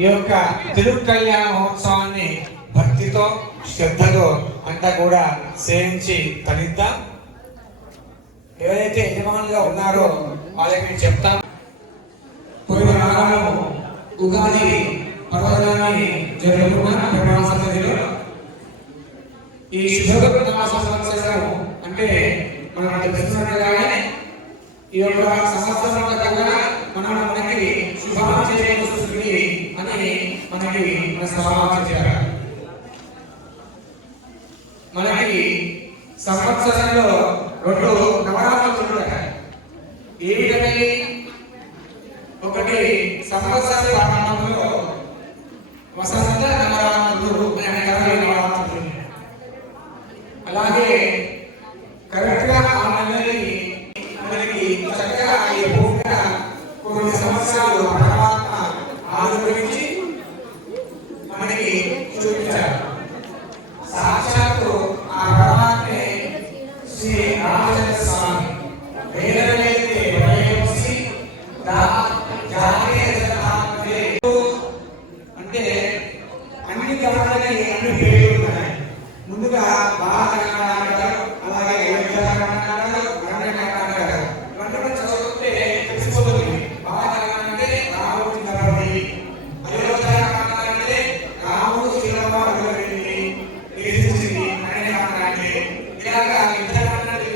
ఈ యొక్క తిరు కళ్యాణ మహోత్సవాన్ని భక్తితో శ్రద్ధతో అంతా కూడా సేవించి తరిద్దాం. ఎవరైతే యజమానులుగా ఉన్నారో వాళ్ళకి నేను చెప్తాను. పోయిన వారము ఉగాది పర్వదినాన్ని జరుపుకున్న ప్రమాణ సన్నిధిలో ఈ శుభకృతనామ సంవత్సరం అంటే మనం తెలుసుకున్నట్టుగానే ఈ యొక్క సంవత్సరం కూడా మనకి శుభాన్ని చేకూరుస్తుంది అని మనకి మన సమాచారం చెప్పారు. మనకి సంవత్సరంలో 2 నవరాత్రులు ఉంటాయి. ఏమిటంటే ఒకటి సంవత్సర ప్రారంభంలో వసంత నవరాత్రులు అనే నవరాత్రులు, అలాగే కరెక్ట్గా ఆ నెలని మనకి చక్కగా ఈ భూమిగా కొన్ని సంవత్సరాలు పరమాత్మ ఆవిర్భవించి మనకి చూపించారు. సాక్షాత్తు ఆ పరమాత్మే శ్రీ రామచంద్ర స్వామి అంటే అన్ని గ్రహాలకి అన్ని పేర్లు ఉన్నాయి. ముందుగా అలాగే చదువుతుంటే తెలిసిపోతుంది. అంటే రాముడు అంటే రాముడు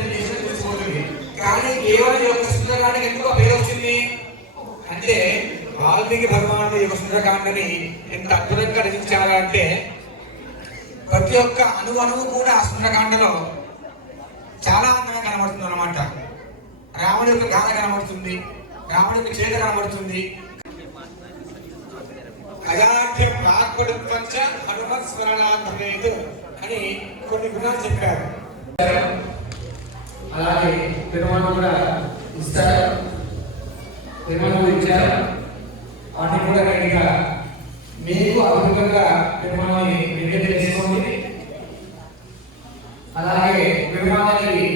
తెలిసిపోతుంది. కానీ కేవలం యొక్క సుందరకాండకి ఎందుకు పేరు వచ్చింది అంటే వాల్మీకి భగవానుడు యొక్క సుందరకాండని ఎంత అద్భుతంగా రచించారంటే ప్రతి ఒక్క అణువు కూడా ఆ సుందరకాండలో చాలా అందంగా కనబడుతుంది అన్నమాట. రాముడి యొక్క గాథ కనబడుతుంది, రాముడి యొక్క చేత కనబడుతుంది. అయాధ్యం వాక్పడుత్వంచ హనుమత్ స్మరణార్థమేతు అని కొన్ని గుణాలు చెప్పారు. అలాగే పెరుమాణం కూడా ఇస్తారు, పెరుమాణం ఇచ్చారు. వాటిని కూడా రెడీగా మీకు అద్భుతంగా పెరుమాణాన్ని రెడీ చేసుకోండి. అలాగే పెరుమాణానికి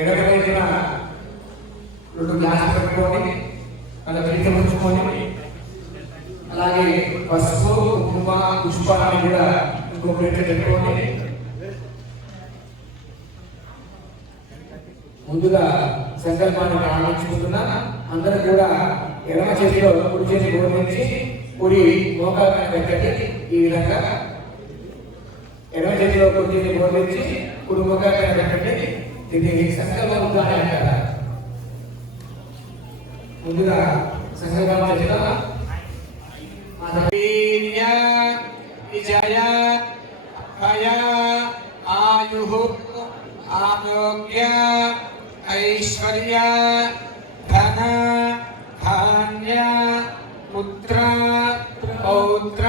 ఎడగబెట్టిన 2 గ్లాసులు పెట్టుకోండి, అలా వెలికి ఉంచుకొని, అలాగే పసుపు కుంకుమ పుష్పాన్ని కూడా ఇంకో ప్లేట్ పెట్టుకోండి. ముందుగా సంకల్పాన్ని ప్రారంభించుకుంటున్నా. అందరూ కూడా ఎడమ చేతిలో కుడి చేతి గోరించి కుడి మోకాల పైన పెట్టండి. ఈ విధంగా ఎడమ చేతిలో కుడి చేతి గోరించి కుడి మోకాల పైన పెట్టండి. దీన్ని సంకల్పం అంటారు. ముందుగా సంకల్పం చేద్దాం. విజయ భయ ఆయుః ఆరోగ్య ఐశ్వర్య ధన ధాన్య పుత్ర పౌత్ర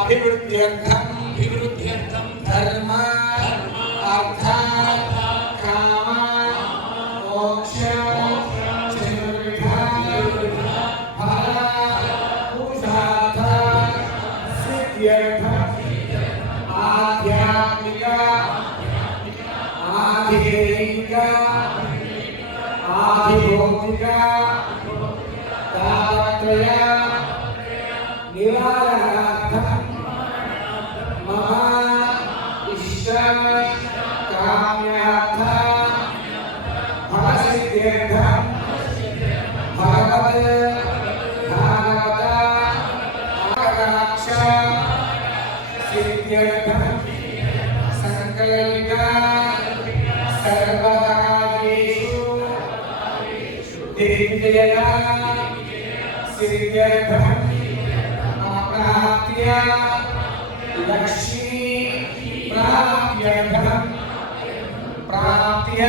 అభివృద్ధ్యర్థం ధర్మ అర్థ కామ మోక్ష ఫల పురుషార్థ సిద్ధ్యర్థం ఆధ్యాత్మిక ఆధిదైవిక ఆధిభౌతిక తాపత్రయ నివారణార్థం మమ ఇష్ట కామ్యార్థ ఫలసిద్ధ్యర్థం భగవత్ భాగవత ఆకటాక్ష సిద్ధ్యర్థం సంకల్పిత సర్వకార్యేషు దిగ్విజయ సిద్ధ్యర్థం అప్రాప్య లక్ష్మీ ప్రాప్త్యర్థం ప్రాప్య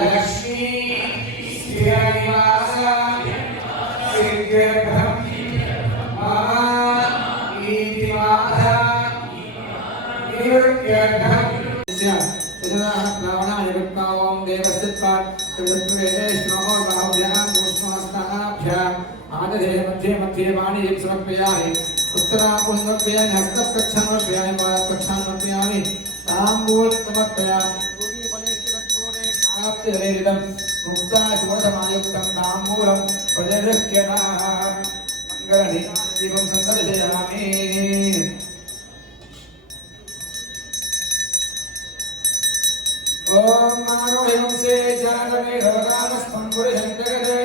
లక్ష్మీ స్థిరనివాస సిద్ధ్యర్థం మమ ఈతివాద నివృత్త్యర్థం मध्ये मध्ये वाणी समर्पयामि उत्तरां समर्पयामि हस्तप्रक्षां समर्पयामि पादप्रक्षां समर्पयामि ताम्बूलं समर्पयामि भूमि फलेष्टकट्टोरे काप्यरेदं मुक्ता सुमधमायुक्तं ताम्बूलं प्रजगृह्यता मंगलदीपं संदर्शयामि। ओम मानो एवं से जागरे भगवानस्तं पुरुषं जगते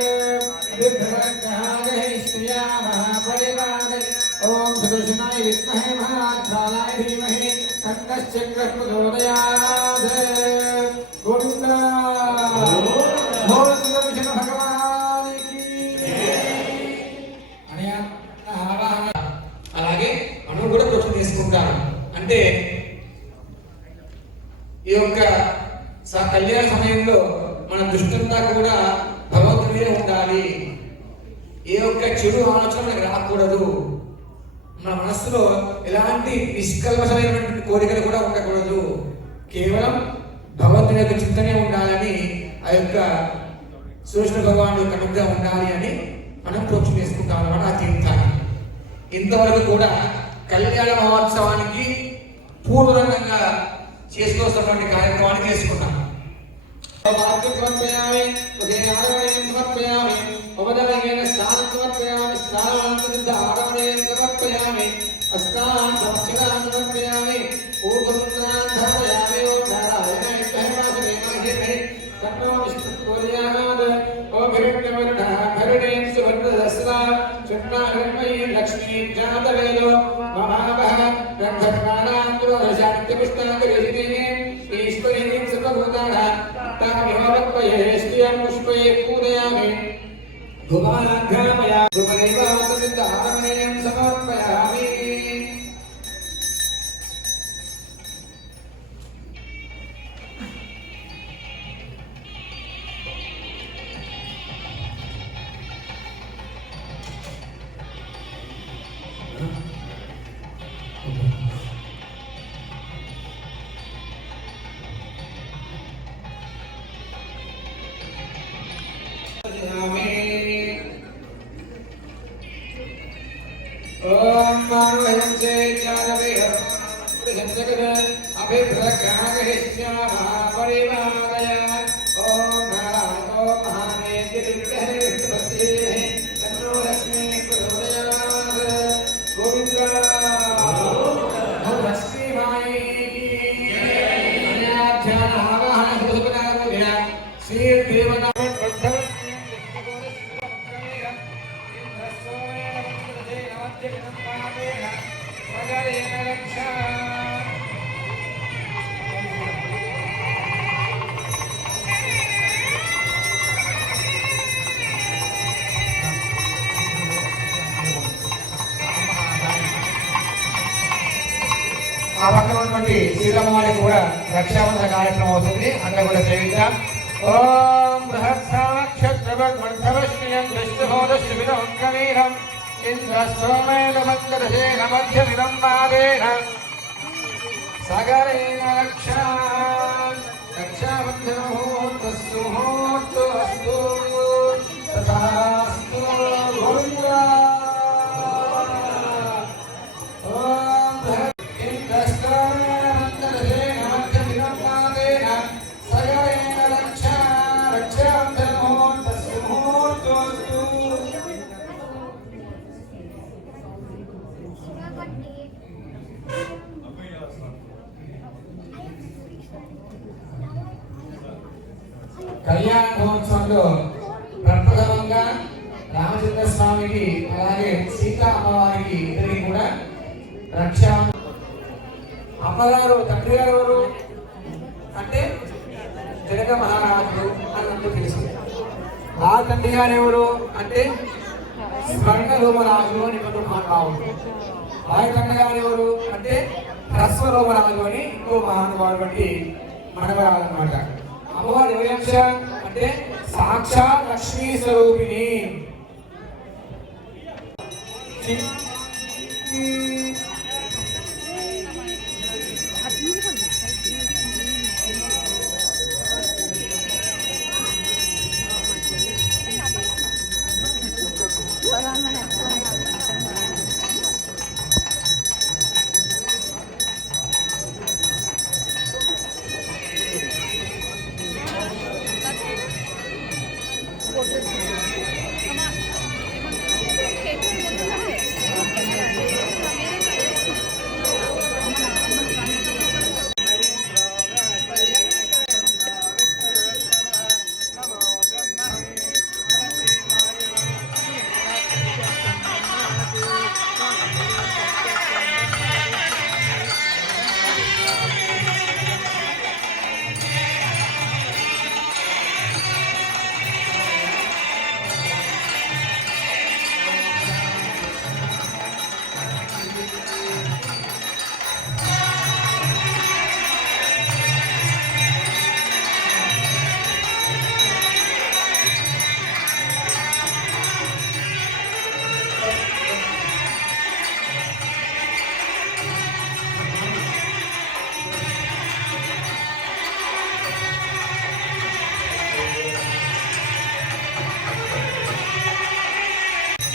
विभ्रमग्रहागहे स्त्रिया महापरिवारे ओम सुदर्शनाय विद्महे महाज्वालाय धीमहि तन्नश्चक्रः प्रचोदयात्। गोविंद बोल सुदर्शन भगवान की అలాగే మనం కూడా కొంచెం తీసుకుంటాం అంటే ఈ యొక్క కళ్యాణ సమయంలో మన దృష్టంతా కూడా భగవంతుడే ఉండాలి, ఏ ఒక్క చెడు ఆలోచన మనకు రాకూడదు, మన మనస్సులో ఎలాంటి నిష్కల్మషమైనటువంటి కోరికలు కూడా ఉండకూడదు, కేవలం భగవంతుని యొక్క చింతనే ఉండాలని ఆ యొక్క శ్రీకృష్ణ భగవానుడు యొక్క అనుగ్రహం ఉండాలి అని మనం ప్రోక్షణ చేసుకుంటాం అన్నమాట ఆ తీర్థాన్ని. ఇంతవరకు కూడా కళ్యాణ మహోత్సవానికి పూర్వరంగంగా చేసుకొస్తున్నటువంటి కార్యక్రమాన్ని చేసుకున్నాం. సమర్పయామి ఉదయారవణయం సమర్పయామి ఉపదలగేన స్నానం సమర్పయామి స్నానానంతరిత ఆరవణయం సమర్పయామి అస్నాన్ సంక్షణాన్ సమర్పయామి పూర్వముద్రాన్ ధారయామి ఓం నారాయణ ఇద్దహవాసుదేవాహే తన్నో విష్ణుర్యానాద్ ఓం హిరణ్యవర్ణః హరిణేం సువర్ణదస్రా చున్నాహిరణ్మయీ లక్ష్మీం జాతవేదో మహాభః గంధర్వాణాంతురశాంతిపుష్టాంగరిషిణీం ఈశ్వరీం సర్వభూతానాం तामिवत्पये स्त्रियं पुष्पये पूजयामि धूमाघ्रामया धूमैवातनिदारमणीयं समर्पयामि। ओम मानवयं से जानवे हरं जगत अभिभ्रगागहे श्यामा परिवारय ओम नारायण ओम महाने गिरिग्रहे विष्णुभक्ति तन्नो लक्ष्मी प्रचोदयात्। गोविंद ओम लक्ष्मी माई जय ध्यान आवाहन सुभनारोग्य श्री देवता ఆ పక్కన ఉన్నటువంటి శ్రీరామవారికి కూడా రక్షాబంధన కార్యక్రమం అవుతుంది, అక్కడ కూడా సేవిద్దాం. ఓం బృహత్సాక్షత్రవద్మర్ధవశ్రియం దృష్టిబోధశ్రివిదమంగవీరం ఇంద్రస్వమేధమంగదశేన మధ్యమిదంబాదేన సగరేణ రక్షాబంధనముహూర్తస్సు ముహూర్తస్తు తథాస్తు. గోవింద కళ్యాణ మహోత్సవంలో ప్రప్రథమంగా రామచంద్ర స్వామికి అలాగే సీతా అమ్మవారికి ఇద్దరికి కూడా రక్షా. అమ్మగారు తండ్రి గారు ఎవరు అంటే జనక మహారాజులు అని నాకు తెలుసు. ఆ తండ్రి గారు ఎవరు అంటే స్వర్ణ రోమరాజు అని ఇంకొక మహానుభావుడు. ఆ తండ్రి గారు ఎవరు అంటే హ్రస్వరోమరాజు అని ఇంకో మహానుభావుడు బట్టి మనవరాలు అన్నమాట. అమ్మవారు ఎవరి అంశ అంటే సాక్షాత్ లక్ష్మీ స్వరూపిణి.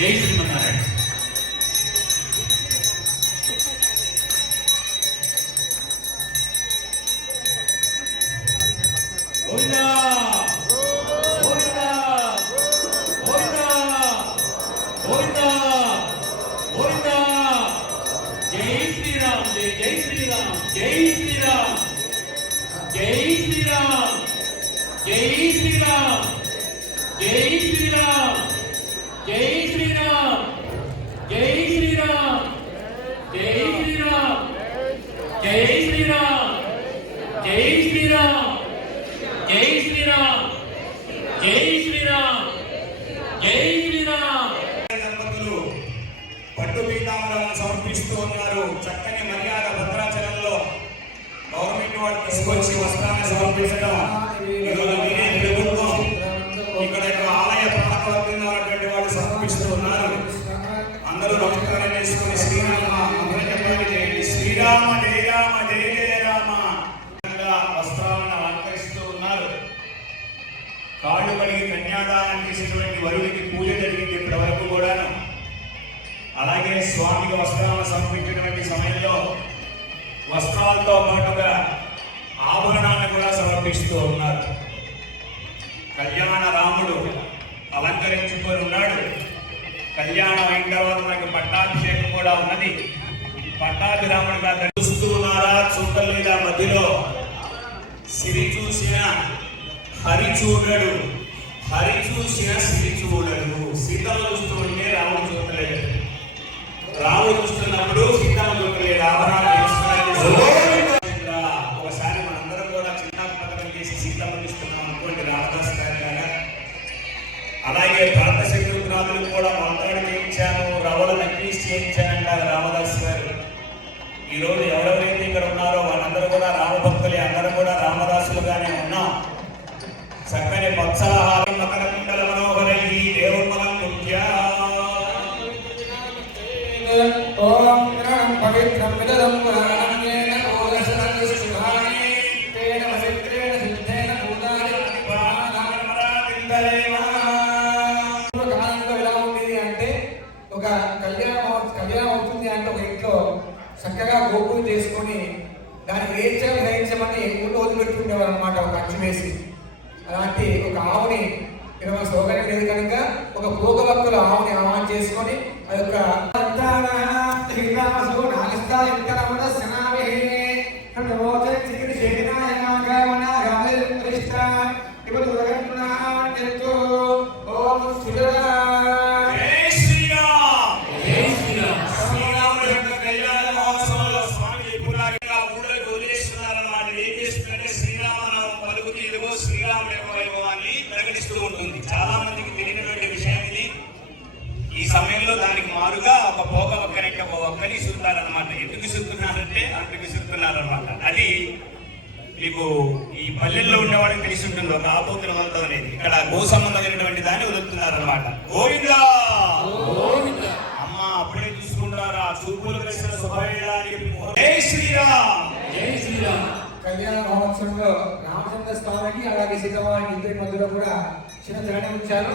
జై శ్రీమన్నారాయణ. గోవిందా గోవిందా గోవిందా గోవిందా గోవిందా. జై శ్రీరామ్ జై జై శ్రీరామ్ జై శ్రీరామ్ జై శ్రీరామ్ జై శ్రీరామ్ జై శ్రీరామ్ జై శ్రీరామ్ జై శ్రీరామ్ జై శ్రీరామ్ జై శ్రీరామ్ జై శ్రీరామ్ జై శ్రీరామ్ జై శ్రీరామ్ జై శ్రీరామ్. దంపతులు పట్టు పీతాంబరాలను సమర్పిస్తూ ఉన్నారు. చక్కని మర్యాద భద్రాచలంలో గవర్నమెంట్ వారు తీసుకొచ్చి వస్త్రాన్ని సమర్పించడం ఈరోజు నేనే ప్రభుత్వం ఇక్కడ ఆలయ పాలకవర్గంగా ఉన్నటువంటి వాళ్ళు సమర్పిస్తూ ఉన్నారు. అందరూ నమస్కారం చేసుకుని శ్రీరామ అందరూ చెప్పండి, శ్రీరామ జయ రామ జయ జయ రామ వస్త్రాలను అలంకరిస్తూ ఉన్నారు. కాళ్ళు కడిగి కన్యాదానం చేసినటువంటి వరుడికి పూజ జరిగింది ఇప్పటి వరకు కూడాను. అలాగే స్వామికి వస్త్రాలను సమర్పించినటువంటి సమయంలో వస్త్రాలతో పాటుగా ఆభరణాలను కూడా సమర్పిస్తూ ఉన్నారు. కళ్యాణ రాముడు అలంకరించుకొని ఉన్నాడు. కళ్యాణం అయిన తర్వాత మనకి పట్టాభిషేకం కూడా ఉన్నది. పట్టాభిరాముడిగా చూస్తూ ఉన్నారా చూడలేదా? మధ్యలో సిరి చూసిన హరి చూడడు, హరి చూసిన సిరి చూడడు. సీతమ్మ చూస్తూ ఉంటే రాముడు చూడలేదు, రాముడు చూస్తున్నప్పుడు సీతమ్మ చూడలేదు. ఒకసారి మనందరం కూడా చిన్న పథకం చేసి సీతమ్మ ఇస్తున్నాం అనుకోండి రామదాస్ గారి లాగా. అలాగే భరత శత్రుఘ్నాదులు కూడా మంత్రాలు చేయించాను, రవల నక్లీస్ చేయించానంటారు రామదాస్ గారు. ఈరోజు ఎవరెవరైతే ఇక్కడ ఉన్నారో వాళ్ళందరూ కూడా రామభక్తులే, అందరూ కూడా రామదాసులుగానే ఉన్నాం. చక్కని పచ్చలహారం మకర కుండల మనోహరై దేవమలం ముఖ్యా ఓం గ్రహం పవిత్రం విదలం పురాణేన ఓదశన శుభాని తేన వసిత్రేణ సిద్ధేన భూతాని ప్రాణామరావిందరేమా. కాలంలో ఎలా ఉండేది అంటే ఒక కళ్యాణం అవుతుంది అంటే ఒక ఇంట్లో చక్కగా గోపురం చేసుకొని దాన్ని గ్రహించమని ఊళ్ళో వదిలిపెట్టుకునేవారు అనమాట, ఒక అంచు వేసి. అలాంటి ఒక ఆవుని ఇక్కడ మన సౌకర్యం లేదు కనుక ఒక భోగభక్తుల ఆవుని ఆహ్వానం చేసుకొని ఆ యొక్క చాలా మందికి తెలియనటువంటి విషయం ఇది. ఈ సమయంలో దానికి మారుగా ఒక పోగ ఒక్కని విసురుతారనమాట. ఎందుకు విసురుతున్నారంటే అందుకు విసురుతున్నారనమాట. అది మీకు ఈ పల్లెల్లో ఉండేవాడికి తెలిసి ఉంటుంది. ఒక ఆపోతుల వలతో అనేది ఇక్కడ గో సంబంధమైనటువంటి దాన్ని వదులుతున్నారనమాట. గోవిందా అమ్మ అప్పుడే చూసుకుంటారా చూపులు కలిసిన శుభవేళానికి జై శ్రీరామ్ జై శ్రీరామ్. కళ్యాణ మహోత్సవంలో రామచంద్ర స్వామికి అలాగే సీతమ్మ ఇద్దరి మధ్యలో కూడా చిన్న తేడా ఉంచారు.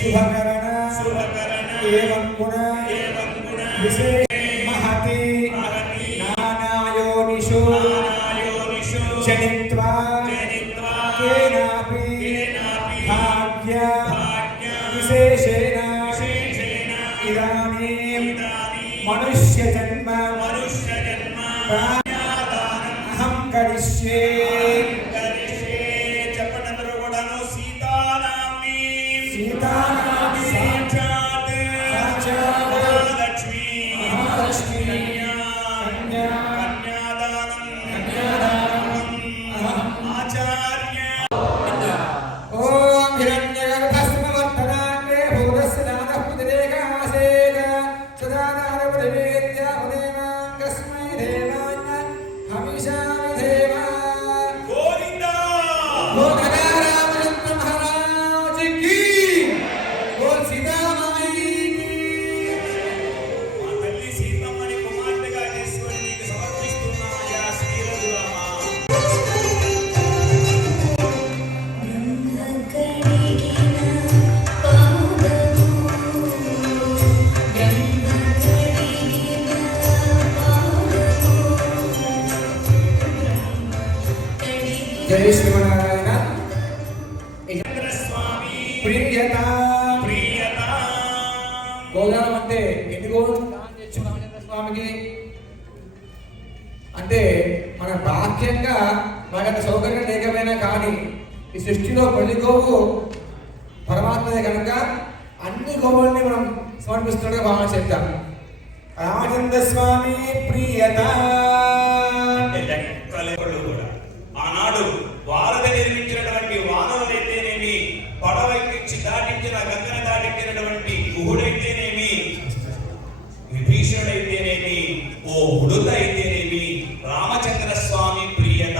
शुभकरण एवं गुण विशेष महति नानायोनिषु जनित्वा केनापि भाग्य विशेषेण इदानीं मनुष्य जन्म अहं करिष्ये जय श्रीमनारायण प्रियता గోదానం అంటే ఎన్ని గోవులు స్వామికి అంటే మన బాహ్యంగా మనకు సౌకర్యం లేకపోయినా కానీ ఈ సృష్టిలో ప్రతి గోవు పరమాత్మదే కనుక అన్ని గోవుల్ని మనం సమర్పిస్తున్నట్టుగా భావన చేద్దాం. రామచంద్ర స్వామి ప్రియత ఆనాడు వారధ నిర్మించినటువంటి వానరులైతేనేమి, పడవెక్కించి దాటించిన గంగను దాటించినటువంటి గుహుడైతేనేమి, విభీషణుడైతేనేమి, ఓ ఉడుత అయితేనేమి, రామచంద్ర స్వామి ప్రియత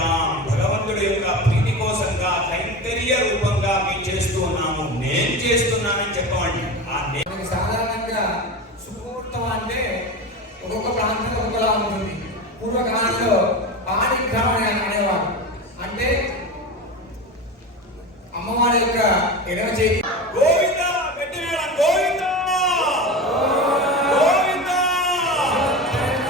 భగవంతుడి యొక్క ప్రీతి కోసంగా కైంకర్య రూపంగా మేము చేస్తూ ఉన్నాము, నేను చేస్తున్నానని చెప్పమండి. మనకి సాధారణంగా సుముహూర్తం అంటే ఒక్కొక్క ప్రాంతంలో ఒక్కొక్కలా ఉంటుంది. పూర్వకాలంలో పాణిగ్రహణ అనేవారు, అంటే అమ్మవారి యొక్క ఎడమ చేతి గోవింద గట్టివేళ గోవింద గోవింద గోవింద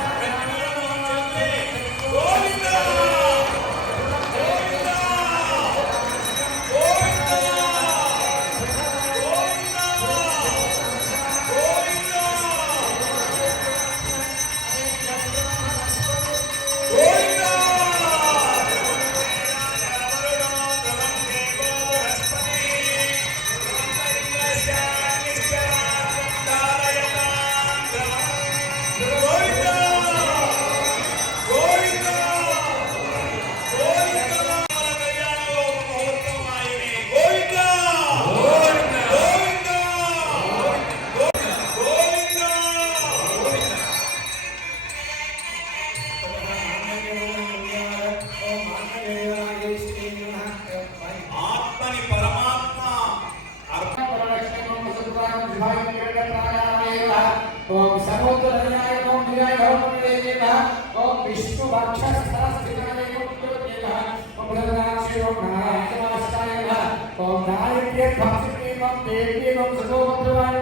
ओम सर्वोत्तराय ओम विराय ओम देवा ओम विष्णु वाक्षस सरस्वतीनाय ओम देवा ओम भद्राक्षी ओम नारायणाय ओम नारायणे भक्ति ओम देवी ओम सर्वोत्तराय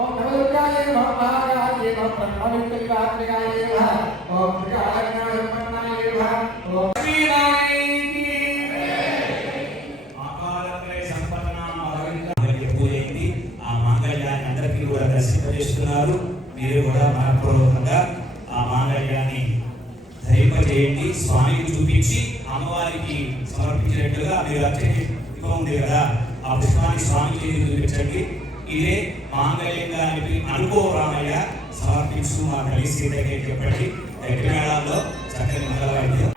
ओम नवदुर्गाय ओम महाकाय ओम ब्रह्मविद्याय ओम प्रकाशाय ओम नारायणाय ओम श्रीराय చేస్తున్నారు. మీరు కూడా మనపూర్వకంగా ఆ మాంగళ్యాన్ని ధరింపజేయండి, స్వామికి చూపించి అమ్మవారికి సమర్పించినట్లుగా మీరు అర్చన ఉంది కదా, ఆ పుష్పాన్ని స్వామికి చూపించండి. ఇదే మాంగళ్యంగా అనుకో రామయ్య సమర్పించు మా తల్లి సీతకి చెప్పండి. దగ్గర మేళాల్లో చక్కని మంగళవాయిద్యం.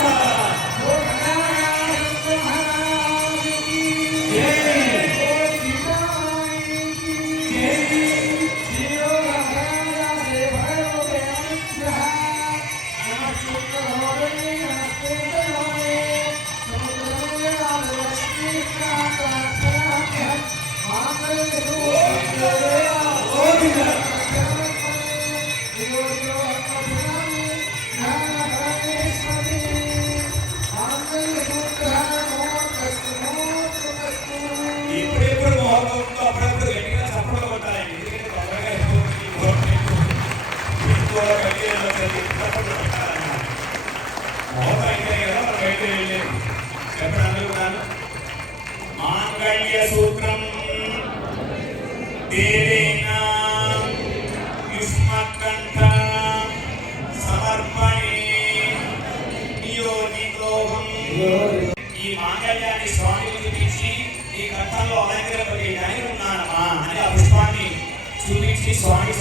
ఇప్పుడెప్పుడు మోహన్ అప్పుడప్పుడు గట్టిగా దేవేన యుష్మకంఠ సమర్పణే నియోనికోహం. ఈ మాంగళ్యాన్ని స్వామికి చూపించి ఈ కంఠంలో అలంకరింపజేయడానికి ఉన్నానమ్మా అని ఆ పుష్పాన్ని చూపించి స్వామి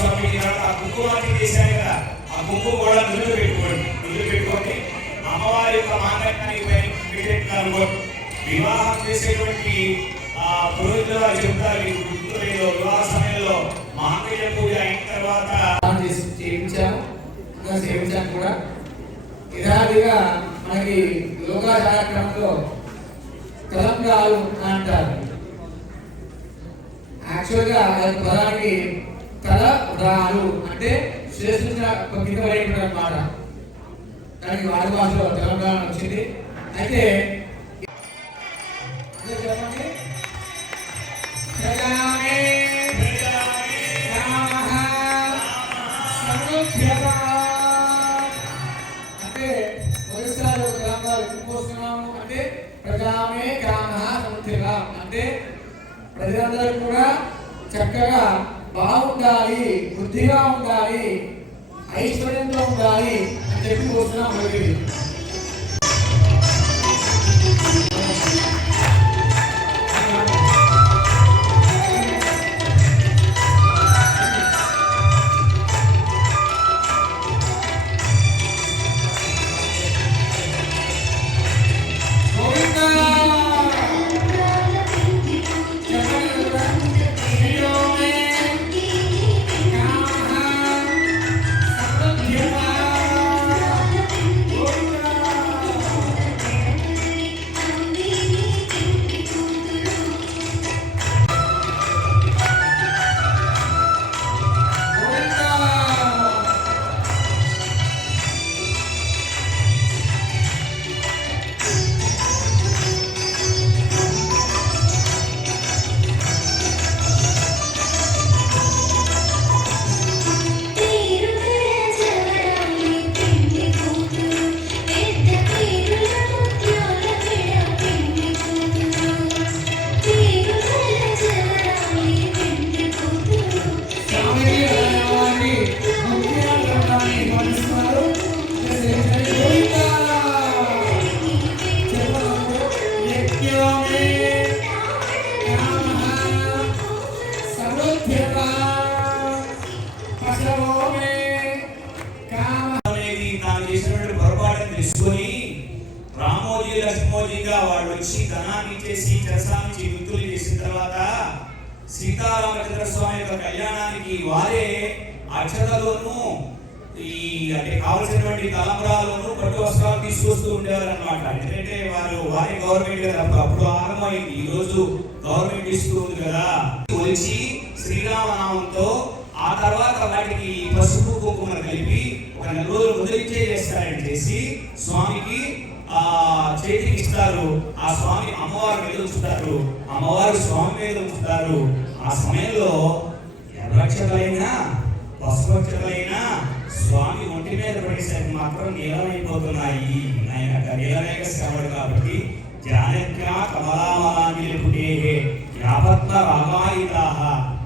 ఆ కుంకుమార్చన చేశారు కదా, ఆ కుంకుమ కూడా నుదురు పెట్టుకోండి. అమ్మవారి యొక్క మాంగళ్యానికి పెట్టినట్టున్నారు. వివాహం చేసేటువంటి ఆ పురోహితులు వారు చెబుతారు, మీకు గుర్తు లేదో వివాహ సమయంలో మాంగళ్య పూజ అయిన తర్వాత చేయించాము కూడా. ఇలాగా మనకి యోగాచార క్రమంలో తలంబ్రాలు అంటారు. యాక్చువల్గా పదానికి తలబ్రాలు అంటే శ్రేష్ఠ అన్నమాట. దానికి వాడి భాషలో తెలంగాణ వచ్చింది. అయితే చెప్పండి, అంటే మొదటిసారి తెలంగాణ ఎందుకు వస్తున్నాము అంటే ప్రజామే గ్రామ సముద్ర అంటే ప్రజలందరూ కూడా చక్కగా బాగుండాలి, బుద్ధిగా ఉండాలి, ఐశ్వర్యంతో ఉండాలి అని చెప్పి వస్తున్నాం. మొదటి తెలుసుకొని రామోజీ లక్ష్మోజీగా వాళ్ళు వచ్చి ధనాన్ని ఇచ్చేసి చెరసాన్ని వృత్తులు చేసిన తర్వాత సీతారామచంద్ర స్వామి యొక్క కళ్యాణానికి వారే అక్షతలోను ఈ అంటే కావలసినటువంటి తలంబ్రాలను పట్టు వస్త్రాలు తీసుకొస్తూ ఉండేవారు అనమాట. ఎందుకంటే వారే గవర్నమెంట్ కదా, అప్పుడు ఆరంభమైంది. ఈ రోజు గవర్నమెంట్ ఇస్తుంది కదా. వచ్చి శ్రీరామనామంతో ఆ తర్వాత వాటికి పసుపు కుంకుమను కలిపి ఒక 4 రోజులు వదిలించే చేస్తారని చేసి స్వామికి ఆ చేతికి ఇస్తారు. ఆ స్వామి అమ్మవారి మీద ఉంచుతారు, అమ్మవారి స్వామి మీద ఉంచుతారు. ఆ సమయంలో ఎర్రక్షతలైనా పసుపక్షతలైనా స్వామి ఒంటి మీద పడేసరికి మాత్రం నీలమైపోతున్నాయి. ఆయన నీలమేఘ శ్రవణుడు కాబట్టి జానక్యా కమలామలాంగిలిపుటే యావత్న రామాయుధాః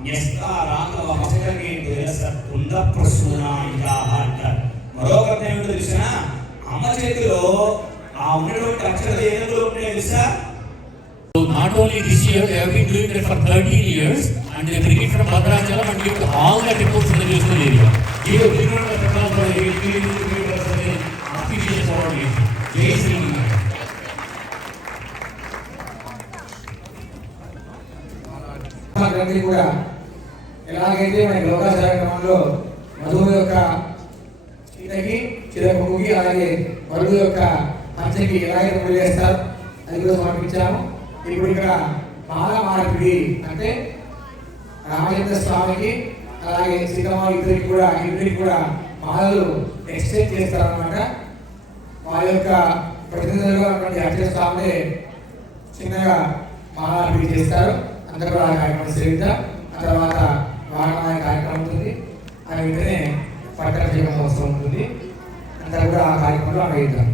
న్యస్తారాఘవ మస్తకే తులస ప్రసూనాయుధాః అంటారు. మరొక అర్థం ఏమిటో తెలుసా? అమ్మ చేతిలో ఆ ఉన్నటువంటి అక్షరాలు ఏదో ఉంటాయో తెలుసా? So not only this year, they have been doing that for 13 years, and they bring it from Bhadrachalam and give to all the temples in the coastal area. Here, we don't have to come for a auspicious coordination. Jai Sri Lanka. కూడా ఎలాగైతే మన యోగాచార క్రమంలో మధువు యొక్క చీతకి చిరకుకి అలాగే వరుడు యొక్క పంచకి ఎలాగైతే పూజ చేస్తారు అది కూడా సమర్పించాము. ఇప్పుడు ఇక్కడ మాల మార్పిడి అంటే రామచంద్ర స్వామికి అలాగే సీతమ్మ ఇద్దరికి కూడా మాలలు ఎక్స్చేంజ్ చేస్తారన్నమాట. వాళ్ళ యొక్క ప్రతినిధులుగా ఉన్నటువంటి అర్చన స్వామి చిన్నగా మాల మార్పిడి చేస్తారు. అందరూ కూడా ఆ కార్యక్రమం సేవిద్దాం. ఆ తర్వాత వారమాయ కార్యక్రమం ఉంటుంది, ఆ వెంటనే పట్టణ జీవన సంవత్సరం ఉంటుంది. అందరూ కూడా ఆ కార్యక్రమంలో అడిగిద్దాం.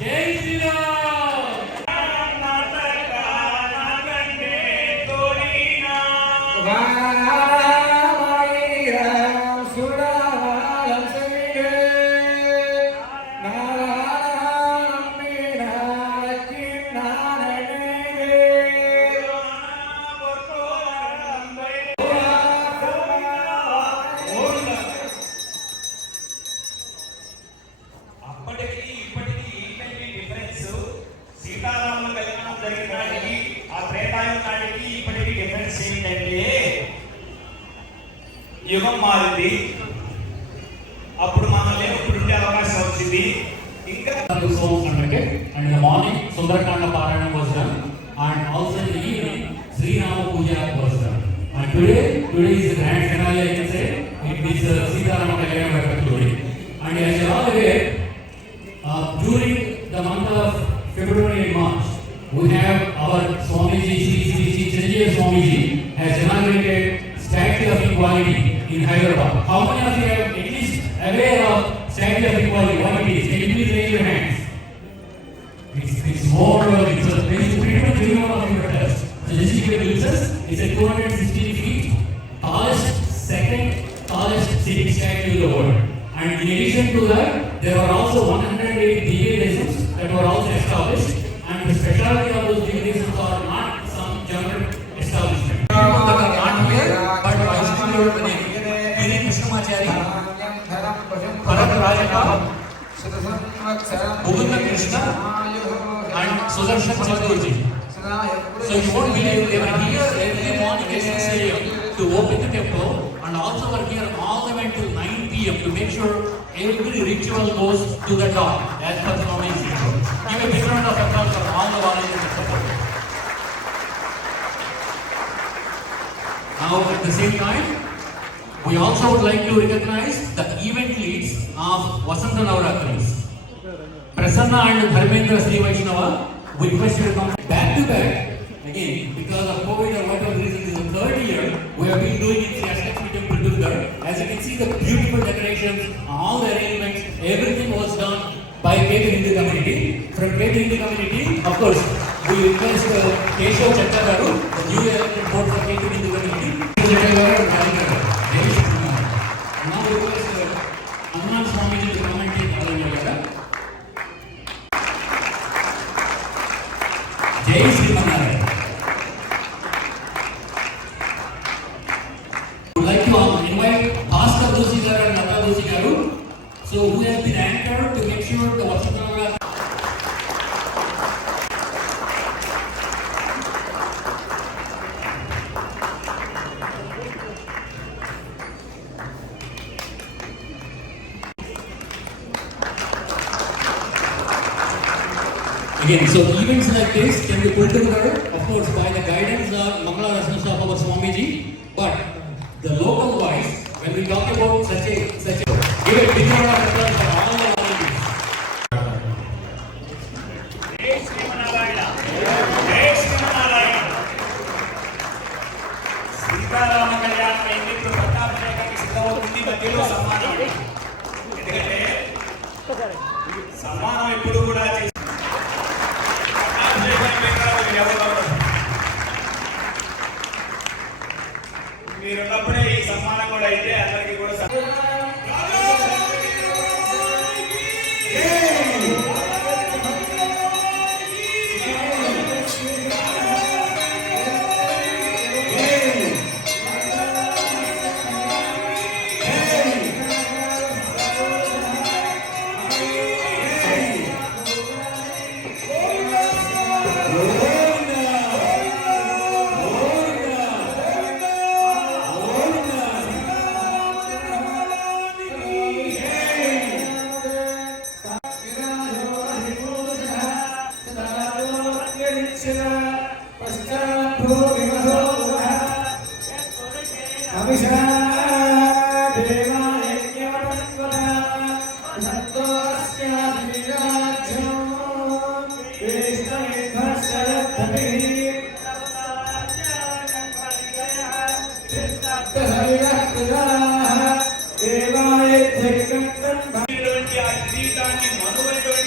జై శ్రీరామ్. అప్పటికి ఇప్పటికి ఏంటంటే డిఫరెన్స్? సీతారాముల కళ్యాణం జరిగిన నాటికి ఆ త్రేతాయుగ నాటికి ఇప్పటికి డిఫరెన్స్ ఏంటంటే యుగం మారింది. అప్పుడు మనం లేవు, ఇప్పుడు ఉండే అవకాశం వచ్చింది. ఇంకా And in the morning, Sundarakanda Parayana was done, and also in the evening, Sri Rama Puja was done. And today is the grand finale, I can say. It is Sita Rama Kalyanam Vaipakuri. And as you are all aware, during the month of February and March, we have our Swamiji, Sri Chiranjeev Swamiji has inaugurated Statue of Equality in Hyderabad. How many of you are at least aware of Statue of Equality? What it is? Can you please raise your hands? It's more, it's a pretty much minimum of your test. So this is your users. It's a 260 feet tallest, second tallest civic statue in the world. And in addition to that, there are also 108 DVDs that were also established. And the specialty of those DVDs are not some general establishment. That are not here, but by Sri Giri Krishnamachari, Bharat Rajaka, Mukunda Krishna, and Sudarshan Chaturji. So you won't believe they were here every morning at 6 a.m. to open the temple, and also were here all the way till 9 p.m. to make sure every ritual goes to the dot as per the normal ritual. Give a big round of applause for all the volunteers and support. Now at the same time, we also would like to recognize the event leads of Vasanta Navaratris. Prasanna and Dharmendra Sri Vaishnava, we request you to come back to back again because of COVID or whatever reason. This is the third year we have been doing it in Ashtakshmi Temple together. As you can see, the beautiful decorations, all the arrangements, everything was done by KP Hindu community. From KP Hindu community, of course, we request Keshav Chattagaru, the new elected board for KP Hindu community. Now we request Hanuman Swamiji to come and take Alayagada. Jai Sri Manare. Would like to invite Bhaskar Doshi Garu and Lata Doshi Garu, so who has been anchored to make sure the Vasanta Navaratri. Again, so events like this can be put together, of course, by the guidance of Mangala Rasana of our Swamiji, but the local wise, when we talk about such a, give a big round of applause for all the volunteers. జై శ్రీమన్నారాయణ, జై శ్రీమన్నారాయణ. సీతారామ కళ్యాణం అయింది, ఇప్పుడు పట్టాభిషేకానికి సిద్ధమవుతుంది. మధ్యలో సమ్మానం, ఎందుకంటే సమ్మానం ఎప్పుడు కూడా మీరున్నప్పుడే ఈ సమ్మానం కూడా అయితే అందరికీ కూడా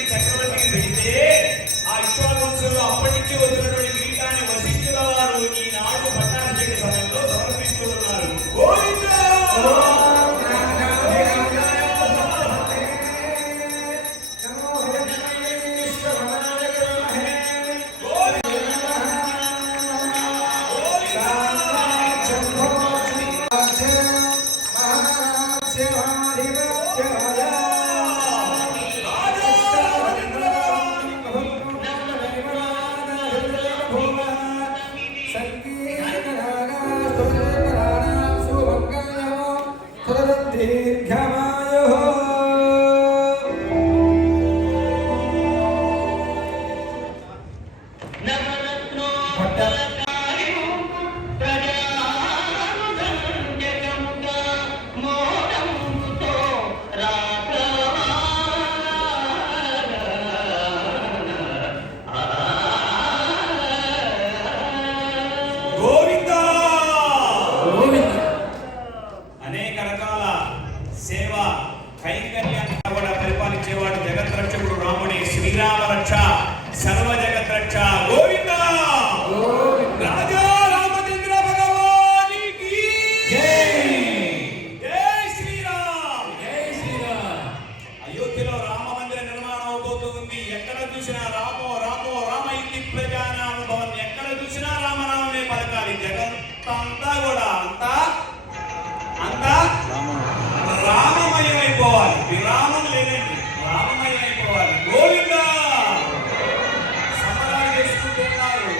చక్రవర్తికి పెడితే అయితే ఆ ఇక్ష్వాకువంశంలో అప్పటి నుంచి వచ్చినటువంటి కిరీటాన్ని వశిష్ఠుల వారు ఈనాడు పట్టాభిషేక సమయంలో సమర్పిస్తూ ఉన్నారు. గోవిందా! అనేక రకాల సేవ కైంకర్యాన్ని కూడా పరిపాలించేవాడు జగద్రక్షకుడు రాముని శ్రీరామ రక్ష సర్వ జగద్రక్ష. గోవింద రాజా రామచంద్ర భగవానికి జై. జై శ్రీరామ్. జై శ్రీరామ్. అయోధ్యలో రామ మందిర నిర్మాణం అవబోతుంది. ఎక్కడ చూసినా రామో రామో రామ ఇది ప్రజానానుభవం. ఎక్కడ చూసినా రామనామమే పలకాలి. జగత్తంతా కూడా అంతా రామమయమైపోవాలి. విరామం లేదండి, రామమయమైపోవాలి. గోవిందా! సమరాలు చేసుకుంటున్నారు.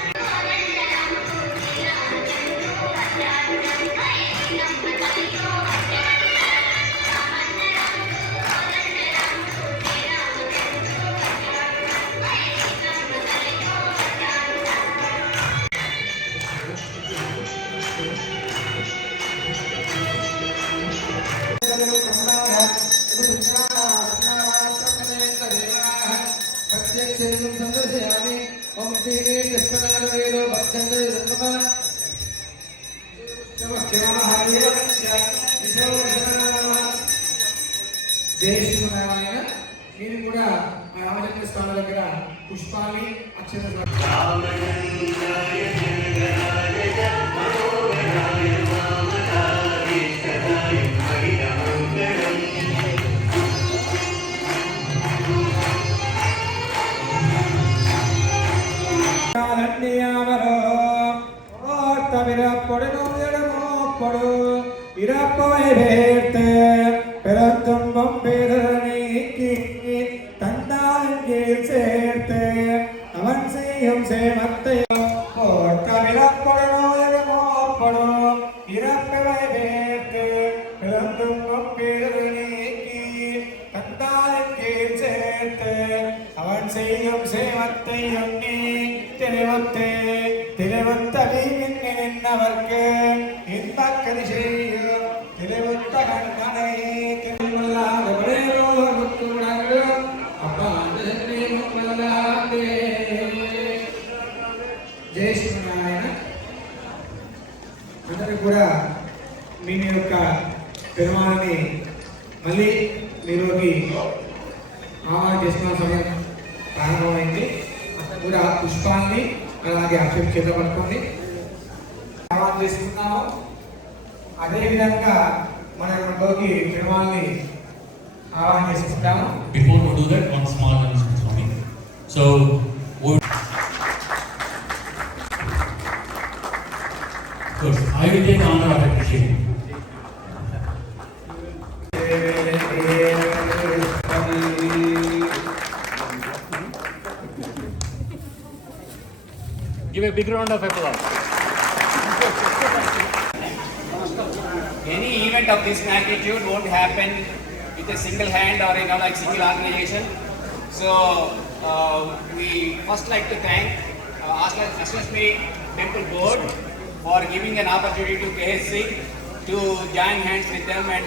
జయశ్రీనారాయణ. మీరు కూడా రామచంద్ర స్వామి దగ్గర పుష్పాన్ని అక్షర இறப்பவை வேர்த்து பிறத்துன்பம் பேரணிக்கு தந்தால் கீழ் சேர்த்து அவன் செய்யும் சேமத்தை போட்டவிடப்படனோயமோப்படும் இறப்பவை வேர்த்து பிறத்துன்பம் பேரணிக்கு தந்தால் கீழ் சேர்த்து அவன் செய்யும் சேமத்தை எண்ணி திரைவத்தே திரைவத்தவி நின்னவர்க்கு இன்பக்கரி செய்யும் திரைவத்த கண்ணனை திருமல்லாத படையோ முத்துடங்கு அப்பாந்து மல்லாதே. జై శ్రీనారాయణ. అందరూ కూడా మీ యొక్క పెరుమాళని మళ్ళీ మీలోకి ఆహ్వానం చేసుకున్న సమయం ప్రారంభమైంది. అంతా కూడా పుష్పాన్ని అలాగే అక్షరం చేత పట్టుకొని ఆహ్వానం చేసుకున్నాము. అదేవిధంగా మనలోకి పెరుమాళని ఆహ్వానం చేసుకుంటాము. Before we do that, one small announcement from me. So, first, I will take honor of appreciation. Give a big round of applause. Any event of this magnitude won't happen with a single hand or like single organization. So we first like to thank Ashwashmi Temple Board for giving an opportunity to KSC to join hands with them and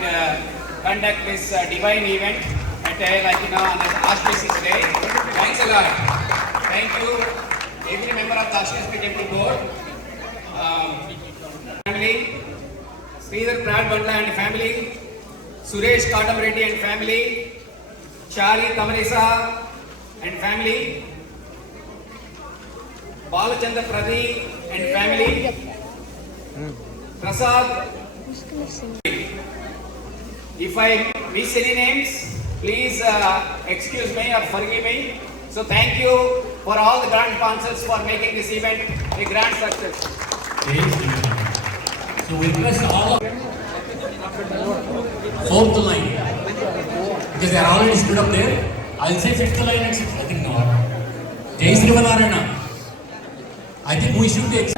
conduct this divine event at on the auspicious day. Thanks a lot. Thank you, every member of the Ashwashmi Temple Board, family, Sridhar Prad Bandla and family, Suresh Kadam Reddy and family, Charlie Tamarisa and family, Balachandra Pradeep and family, Prasad. If I miss any names, please excuse me or forgive me. So thank you for all the grand sponsors for making this event a grand success. So we request all of fourth line, because they are already stood up there. I'll say fifth line and sixth. I think no. Jai Sri Narayana. I think we should take.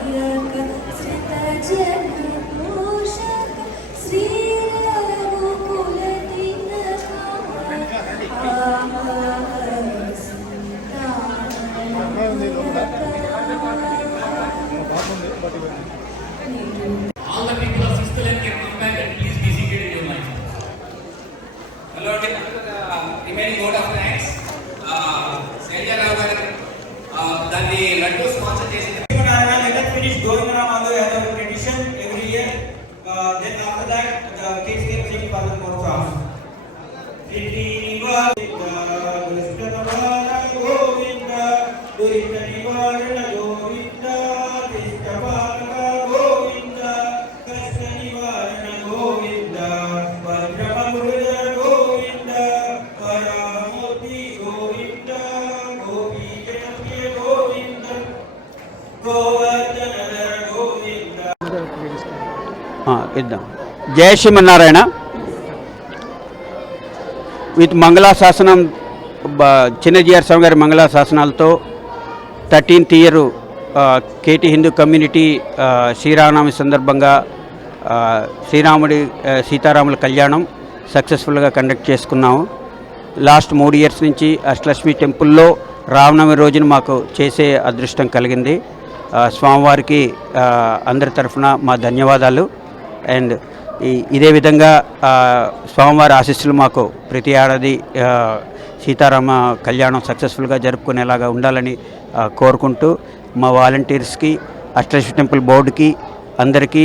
All the people of sixth line can come back and please be seated in your line. Hello, the remaining vote of thanks. Sanjay Rao garu, danni laddu sponsor chesi. Let us finish going around as a tradition every year. Then after that, the kids can sing for the more songs. ఇద్దాం. జయ Srimannarayana. With మంగళాశాసనం, Chinna Jeeyar Swamy గారి మంగళాశాసనాలతో 13th year KT Hindu community Sri Rama Navami సందర్భంగా శ్రీరాముడి సీతారాముల కళ్యాణం సక్సెస్ఫుల్గా conduct చేసుకున్నాము. Last 3 years నుంచి అష్టలక్ష్మి టెంపుల్లో రామనవమి రోజున మాకు చేసే అదృష్టం కలిగింది. స్వామివారికి అందరి తరఫున మా ధన్యవాదాలు. అండ్ ఇదే విధంగా స్వామివారి ఆశీస్సులు మాకు ప్రతి ఏడాది సీతారామ కళ్యాణం సక్సెస్ఫుల్గా జరుపుకునేలాగా ఉండాలని కోరుకుంటూ మా వాలంటీర్స్కి, అష్టలక్ష్మి టెంపుల్ బోర్డుకి అందరికీ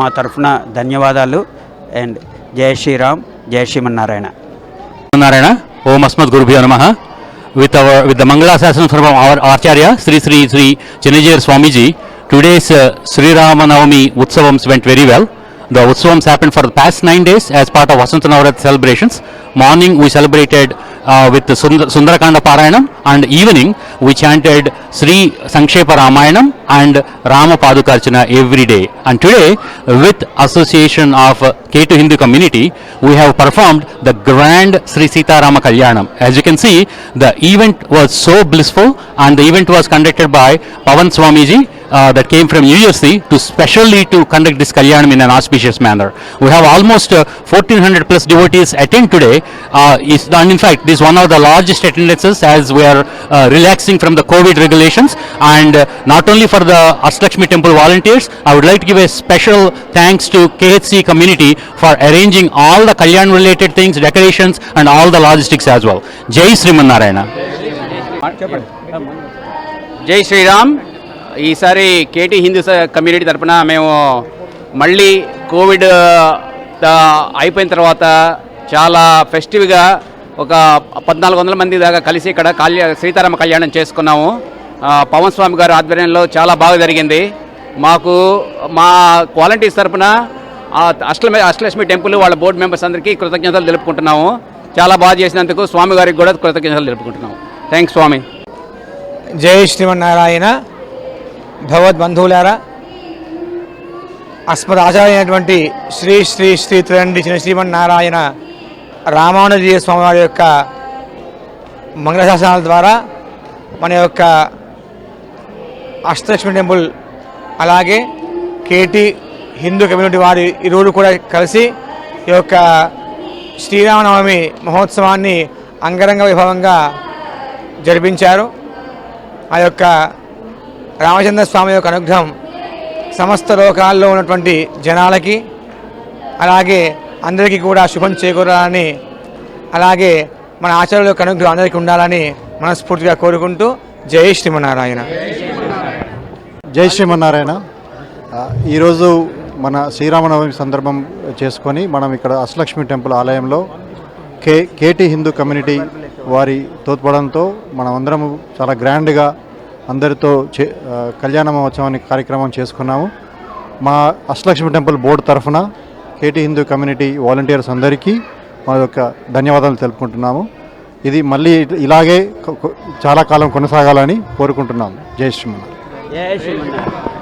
మా తరఫున ధన్యవాదాలు. అండ్ జై శ్రీరామ్, జై శ్రీమన్నారాయణ. నారాయణ. ఓం అస్మద్ గురుభ్యో నమః. With the Mangala Sasana from our Acharya Sri Chinnajir Swamiji, today's Sri Rama Navami Utsavams went very well. The Utsavams happened for the past 9 days as part of Vasanta Navaratri celebrations. Morning we celebrated with the Sundarakanda Parayanam, and evening we chanted Sri Sankshepa Ramayanam and Rama Padukarchana every day. And today, with association of K2 Hindu community, we have performed the grand Sri Sita Rama Kalyanam. As you can see, the event was so blissful, and the event was conducted by Pavan Swamiji that came from USC specially to conduct this Kalyanam in an auspicious manner. We have almost 1400 plus devotees attend today. And in fact, this is one of the largest attendances as we are relaxing from the COVID regulations. And not only for the Ashlakshmi Temple volunteers, I would like to give a special thanks to KHC community for arranging all the Kalyan related things, decorations and all the logistics as well. Jai Srimanarayana. జై శ్రీరామ్. ఈసారి KT Hindu community తరఫున మేము మళ్ళీ Covid అయిపోయిన తర్వాత చాలా ఫెస్టివ్గా ఒక 1400 మంది దాకా కలిసి ఇక్కడ సీతారామ కళ్యాణం చేసుకున్నాము. పవన్ స్వామి గారి ఆధ్వర్యంలో చాలా బాగా జరిగింది. మాకు మా వాలంటీర్స్ తరఫున అష్టలక్ష్మి టెంపుల్ వాళ్ళ బోర్డు మెంబర్స్ అందరికీ కృతజ్ఞతలు తెలుపుకుంటున్నాము. చాలా బాగా చేసినందుకు స్వామి గారికి కూడా కృతజ్ఞతలు తెలుపుకుంటున్నాము. థ్యాంక్స్ స్వామి. జై శ్రీమన్నారాయణ. భగవద్బంధువులారా, అస్మద్ ఆచార్య అయినటువంటి శ్రీ శ్రీ శ్రీ త్రిదండి శ్రీమన్నారాయణ రామానుజీయ స్వామి వారి యొక్క మంగళశాసనాల ద్వారా మన యొక్క అష్టలక్ష్మి టెంపుల్ అలాగే కేటీ హిందూ కమ్యూనిటీ వారి ఇరువురు కూడా కలిసి ఈ యొక్క శ్రీరామనవమి మహోత్సవాన్ని అంగరంగ వైభవంగా జరిపించారు. ఆ యొక్క రామచంద్ర స్వామి యొక్క అనుగ్రహం సమస్త లోకాల్లో ఉన్నటువంటి జనాలకి అలాగే అందరికీ కూడా శుభం చేకూరాలని, అలాగే మన ఆచార్యుల యొక్క అనుగ్రహం అందరికీ ఉండాలని మనస్ఫూర్తిగా కోరుకుంటూ జై శ్రీమన్నారాయణ. జై శ్రీమన్నారాయణ. ఈరోజు మన శ్రీరామనవమి సందర్భం చేసుకొని మనం ఇక్కడ అష్టలక్ష్మి టెంపుల్ ఆలయంలో కేటీ హిందూ కమ్యూనిటీ వారి తోడ్పడంతో మనమందరం చాలా గ్రాండ్గా అందరితో కళ్యాణ మహోత్సవాన్ని కార్యక్రమం చేసుకున్నాము. మా అష్టలక్ష్మి టెంపుల్ బోర్డు తరఫున కేటీ హిందూ కమ్యూనిటీ వాలంటీర్స్ అందరికీ మా యొక్క ధన్యవాదాలు తెలుపుకుంటున్నాము. ఇది మళ్ళీ ఇలాగే చాలా కాలం కొనసాగాలని కోరుకుంటున్నాము. జై శ్రీమన్నారాయణ.